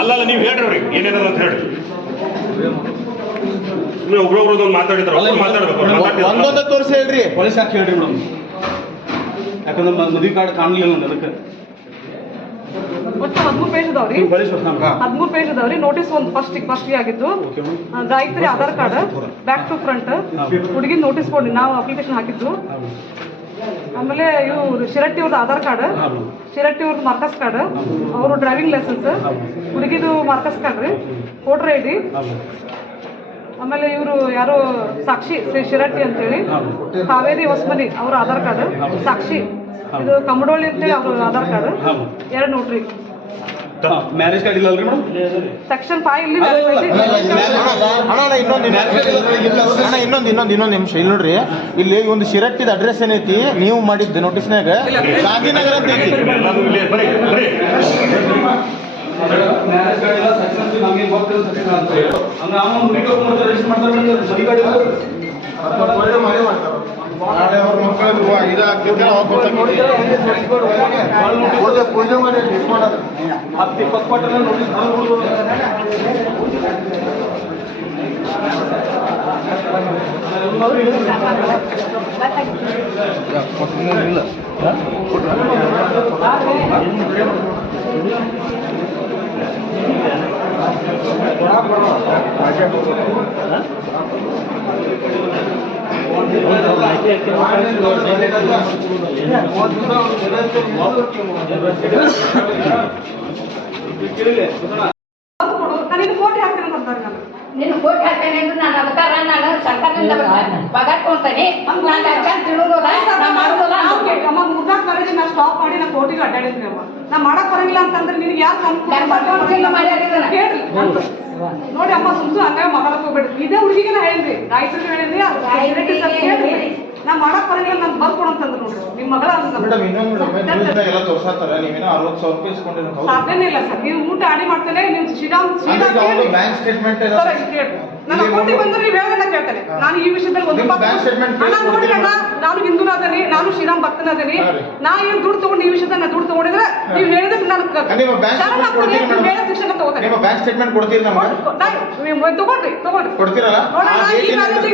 ಅಲ್ಲಲ್ಲ ನೀವು ಹೇಳ್ರಿ ಅವ್ರಿಗೆ. ಏನೇನದ ಅಂತ ಹೇಳಿ ನೀವು ಒಬ್ರೊಬ್ರು ಒಂದು ಮಾತಾಡಿದ್ರು. ಅವ್ರು ಮಾತಾಡ್ಬೇಕು ಒಂದೊಂದ ತೋರಿಸಿ ಹೇಳ್ರಿ. ಪೊಲೀಸ್ ಯಾಕೆ ಹೇಳ್ರಿ ಮೇಡಮ್? ಯಾಕಂದ್ರೆ ಮದುವೆ ಕಾರ್ಡ್ ಕಾಣಲಿಲ್ಲ ನಂಗೆ ಅದಕ್ಕೆ. ಒಟ್ಟು ಹದಿಮೂರು ಪೇಜ್ ಅದಾವ್ರಿ? ಹದಿಮೂರು ಪೇಜ್ ಅದಾವ್ರಿ. ನೋಟಿಸ್ ಒಂದು ಫಸ್ಟ್ ಫಸ್ಟ್ ಆಗಿದ್ದು. Madam Gayatri Aadhaar card back to front ಹುಡುಗಿ ನೋಟಿಸ್ ಕೊಡಿ ನಾವು ಅಪ್ಲಿಕೇಶನ್ ಹಾಕಿದ್ದು. ಆಮೇಲೆ ಇವ್ರು ಶಿರಟ್ಟಿ ಅವ್ರದ್ದು ಆಧಾರ್ ಕಾರ್ಡ್ ಶಿರಟ್ಟಿ ಅವ್ರದ್ದು ಮಾರ್ಕಸ್ ಕಾರ್ಡ್ ಅವರು ಡ್ರೈವಿಂಗ್ ಲೈಸೆನ್ಸ್ ಹುಡುಗಿದು ಮಾರ್ಕಸ್ ಕಾರ್ಡ್ ರೀ ವೋಟರ್ ಐ ಡಿ ಆಮೇಲೆ ಇವರು ಯಾರು ಸಾಕ್ಷಿ ಶ್ರೀ ಶಿರಟ್ಟಿ ಅಂತೇಳಿ ಕಾವೇರಿ ಹೊಸ್ಮನಿ ಅವ್ರ ಆಧಾರ್ ಕಾರ್ಡ್ ಸಾಕ್ಷಿ ಇದು ಕಮಡೋಳಿ ಅಂತೇಳಿ ಅವ್ರ ಆಧಾರ್ ಕಾರ್ಡ್ ಎರಡು ನೋಡ್ರಿ ಮ್ಯಾರೇಜ್ ಕಾರ್ಡ್ ಇಲ್ಲ ಅಲ್ರಿ ಮೇಡಮ್ ಸೆಕ್ಷನ್ ಫೈವ್ ಇಲ್ಲಿ ಇನ್ನೊಂದು ಇನ್ನೊಂದು ಇನ್ನೊಂದು ನಿಮಿಷ ಇಲ್ಲಿ ನೋಡ್ರಿ ಇಲ್ಲಿ ಒಂದು ಶಿರಟ್ಟಿದ ಅಡ್ರೆಸ್ ಏನೈತಿ ನೀವು ಮಾಡಿದ್ದ ನೋಟಿಸ್ನಾಗ ಗಾಂಧಿನಗರ ಅಂತ ಐತಿ ಪೂಜೆ ಪೂಜೆ ಹತ್ತು ಇಪ್ಪತ್ತು ನೋಟಿಸ್ ನಾನು ಇದು ಫೋಟೋ ಹಾಕ್ತೀನಿ ಅಂತ ಅಂತಾರೆ ನೀನು ಕೋಟಿ ಹಾಕ್ತೇನೆ ಅಂದ್ರೆ ನಾನು ಅದಕ್ಕಾರ ನಾನು ಸರ್ಕಾರದಿಂದ ಪಗಾರ ಕೊಡ್ತೇನೆ. ನಾನು ಅರ್ಥ ತಿಳುವುದಿಲ್ಲ ನಾ ಮಾಡುದಿಲ್ಲ ಅಮ್ಮ ಮೂರ್ನಾಲ್ಕು ಮ್ಯಾರೇಜ್ ನಾ ಸ್ಟಾಪ್ ಮಾಡಿ ನಾ ಕೋಟಿಗೆ ಅಡ್ಡಾಡಿದ್ನಿ ಅಮ್ಮ ನಾ ಮಾಡಕ್ ಬರಂಗಿಲ್ಲ ಅಂತಂದ್ರೆ ನಿನಗೆ ಯಾರು ನೋಡಿ ಅಮ್ಮ ಸುಮ್ಸು ಹಂಗ ಮಗಳಕ್ಕೆ ಹೋಗ್ಬೇಡಿ ಇದೇ ಹುಡುಗಿಗೆ ಹೇಳಿದ್ರಿ. ಗಾಯತ್ರಿಗೆ ಹೇಳಿದ್ರಿ ಅದು security ಸ್ವಲ್ಪ ಕೇಳ್ರಿ. ನಾ ಮಾಡಕ್ ಬರಂಗಿಲ್ಲ ನಾನ್ ಬರ್ಕೊಡು ಅಂತಂದ್ರು ನೋಡ್ರಿ ನಿಮ್ ಮಗಳ ಮೇಡಮ್ ಇನ್ನೊಂದು ಮೇಡಮ್ ಎಲ್ಲ ತೋರ್ಸಾತಾರ ನೀವೇನೋ ಅರವತ್ತು ಸಾವಿರ ರೂಪಾಯಿ ಇಸ್ಕೊಂಡಿರೋ ಹೌದು ಸಾಧ್ಯನೇ ಇಲ್ಲ ಸರ್ ನೀವು ಊಟ ಆಡಿ ಮಾಡ್ತೇನೆ ನೀವು Shriram Shriram. Bank statement sir. ನನ್ನ ಅಕೌಂಟಿಗೆ ಬಂದ್ರೆ ನೀವು ಹೇಳೋದನ್ನ ಕೇಳ್ತೇನೆ ನಾನು ಈ ವಿಷಯದಲ್ಲಿ ಒಂದು ನಿಮ್ಮ ಬ್ಯಾಂಕ್ ಸ್ಟೇಟ್ಮೆಂಟ್ ನೋಡಿ ಅಣ್ಣ ಕೊಡ್ತೀನಿ. ನಾನು ನಾನು ಶ್ರೀರಾಮ್ ಭಕ್ತನ ಅದೇನಿ. ನಾ ಏನ್ ದುಡ್ಡು ತಗೊಂಡು ಈ ವಿಷಯದ ನಾ ದುಡ್ಡು ತಗೊಂಡಿದ್ರೆ ನೀವು ಹೇಳಿದ್ರೆ ನಾನು ನಿಮ್ಮ ಬ್ಯಾಂಕ್ ಸ್ಟೇಟ್ಮೆಂಟ್ ಕೊಡ್ತೀರಿ ಮೇಡಮ್. ಶಿಕ್ಷಣ ತಗೋತೇನೆ ನಿಮ್ಮ ಬ್ಯಾಂಕ್ ಸ್ಟೇಟ್ಮೆಂಟ್ ಕೊಡ್ತೀರಿ ನಮ್ಗೆ ತಗೊಳ್ರಿ ತಗೊಳ್ರಿ. ಕೊಡ್ತೀರಲ್ಲ?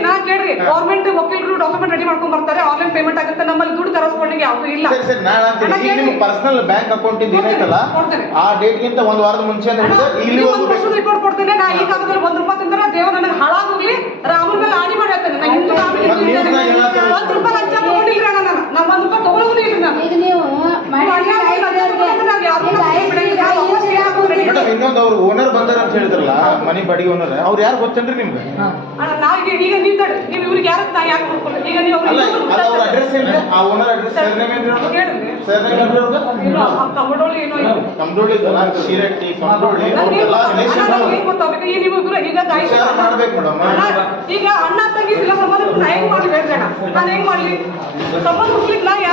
ನಾ ಕೇಳ್ರಿ. ಗೌರ್ಮೆಂಟ್ ವಕೀಲರು ಡಾಕ್ಯುಮೆಂಟ್ ರೆಡಿ ಮಾಡ್ಕೊಂಡ್ ಬರ್ತಾರೆ ಆನ್ಲೈನ್ ಪೇಮೆಂಟ್ ಆಗುತ್ತೆ ನಮ್ಮಲ್ಲಿ ದುಡ್ಡು ಕರೆಸ್ಕೊಂಡಿಗೆ ಯಾವುದು ಇಲ್ಲ. ಸರಿ ಸರಿ ಅಂತೀನಿ ನಿಮ್ಮ ಪರ್ಸನಲ್ ಬ್ಯಾಂಕ್ ಅಕೌಂಟ್ ಇಂದ ಏನೈತಲ್ಲ ಕೊಡ್ತೇನೆ. ಆ ಡೇಟ್ಗಿಂತ ಒಂದು ವಾರದ ಮುಂಚೆ ಅಂತ ಇಲ್ಲಿವರೆಗೂ ಒಂದು ರಿಪೋರ್ಟ್ ಕೊಡ್ತೇನೆ ನಾ ಈ ಕಾಲದಲ್ಲಿ ಒಂದ್ ರೂಪಾಯಿ ತಿಂದ್ರೆ ದೇವ ನನಗೆ ಹಾಳಾಗೋಗ್ಲಿ ರಾಮನ ಮೇಲೆ ಆಣಿ ಮಾಡಿ ಹೇಳ್ತೇನೆ ನಾ ಹಿಂದೂ ರಾಮ ಹಿಂದೂ ಮತ್ತೆ ನೀವು ಇದ್ದೇನೆ. ನಾ ಹೇಳತ್ತೀನಿ. ಒಂದ್ ರೂಪಾಯಿ ಲಂಚ ತಗೊಂಡಿಲ್ರಿ ಅಣ್ಣ ನಾನು ನಾ ಒಂದ್ ರೂಪಾಯಿ ತಗೊಳ್ಳೋದು ಇಲ್ಲ ನಾನು ಈಗ ನೀವು ಮಾಡಿ ಮೇಡಮ್ ಇನ್ನೊಂದು ಅವ್ರು ಓನರ್ ಬಂದಾರ ಅಂತ ಹೇಳಿದ್ರಲ್ಲ ಮನಿ ಬಾಡಿಗೆ ಓನರ್ ಅವ್ರು ಯಾರು ಗೊತ್ತೇನ್ರಿ ನಿಮ್ಗೆ? ಅಣ್ಣ ನಾವ್ ಈಗ ಈಗ ನೀವು ತಡಿ ನೀವು ಇವ್ರಿಗೆ ಯಾರು ನಾ ಯಾಕೆ ಈಗ ನೀವು ಅಲ್ಲ ಅಲ್ಲ ಅವ್ರ ಅಡ್ರೆಸ್ ಏನ್ರಿ ಆ ಓನರ್ ಅಡ್ರೆಸ್ ಏನ್ರಿ ಏನ್ರಿ ಏನೋ ಶಿರಟ್ಟಿ ರಿಲೇಷನ್ ಅಣ್ಣ, ನಂಗೆ ಏನ್ ಗೊತ್ತಾಗ್ಬೇಕು? ಈಗ ನೀವು ಇಬ್ರು ಈಗ ಗಾಯ ವಿಚಾರ ಮಾಡ್ಬೇಕು ಮೇಡಮ್. ಅಣ್ಣ, ಈಗ ಅಣ್ಣ ತಂಗಿ ಇಲ್ಲ ಸಂಬಂಧ ನಾ ಹೆಂಗ್ ಮಾಡ್ಲಿ ಹೇಳ್ರಿ ಅಣ್ಣ? ನಾನು ಹೆಂಗ್ ಮಾಡ್ಲಿ? ಸಂಬಂಧ ಹುಡ್ಲಿಕ್ಕೆ ನಾ ಯಾರು